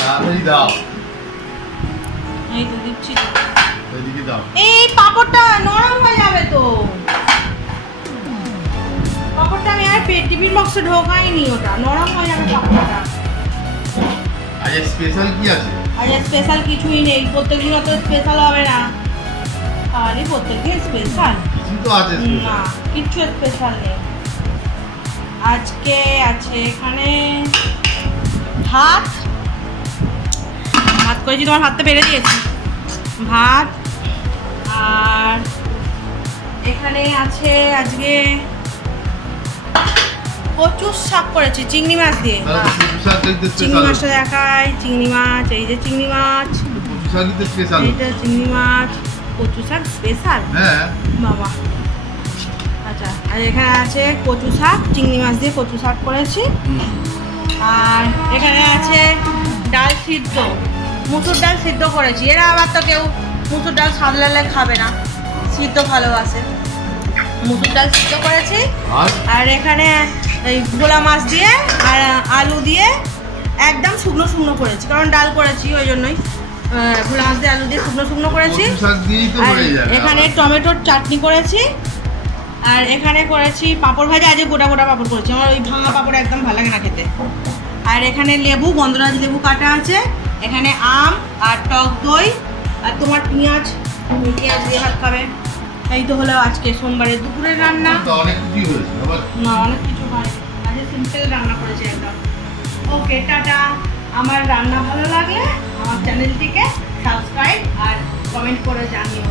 তাড়াতাড়ি দাও। এই তো দিচ্ছি। এদিকে দাও। এই পাপড়টা নরম হয়ে যাবে তো। পাপড়টা আমি আর টিফিন বক্সে ঢোকাইনি, ওটা নরম হয়ে যাবে পাপড়টা। আজ স্পেশাল কি আছে? আজ স্পেশাল কিছুই নেই, প্রত্যেকদিন অত স্পেশাল হবে না। আরে প্রত্যেকদিন স্পেশাল কিছু তো আছে না, কিচ্ছু স্পেশাল নেই। আজকে আছে এখানে ভাত করেছি, তোমার ভাতটা বেড়ে দিয়েছি। ভাত আর এখানে আছে আজকে কচুর শাক করেছি চিংড়ি মাছ দিয়ে। চিংড়ি মাছটা দেখাই, চিংড়ি মাছ, এই যে চিংড়ি মাছ, এইটা চিংড়ি মাছ, কচু শাক স্পেশাল। হ্যাঁ বাবা। আচ্ছা, আর এখানে আছে কচু শাক, চিংড়ি মাছ দিয়ে কচু শাক করেছি। আর এখানে আছে ডাল সিদ্ধ, মুসুর ডাল সিদ্ধ করেছি। এরা আবার তো কেউ মুসুর ডাল সাদলালে খাবে না, সিদ্ধ ভালোবাসে। মুসুর ডাল সিদ্ধ করেছি। আর এখানে এই ভোলা মাছ দিয়ে আর আলু দিয়ে একদম শুকনো শুকনো করেছি, কারণ ডাল করেছি ওই জন্যই। ভোলা মাছ দিয়ে আলু দিয়ে শুকনো শুকনো করেছি। আর এখানে টমেটোর চাটনি করেছি। আর এখানে করেছি পাঁপড় ভাজা, আজকে গোটা গোটা পাঁপড় করেছি, আমার ওই ভাঙা পাঁপড় একদম ভালো লাগে না খেতে। আর এখানে লেবু, গন্ধরাজ লেবু কাটা আছে। এখানে আম আর টক দই আর তোমার পেঁয়াজ দিয়ে ভাত খাবে। এই তো হলো আজকে সোমবারের দুপুরের রান্না। না, অনেক কিছু হয়, আজকে সিম্পল রান্না করেছি একদম। ওকে, টাটা। আমার রান্না ভালো লাগলে আমার চ্যানেলটিকে সাবস্ক্রাইব আর কমেন্ট করে জানিও।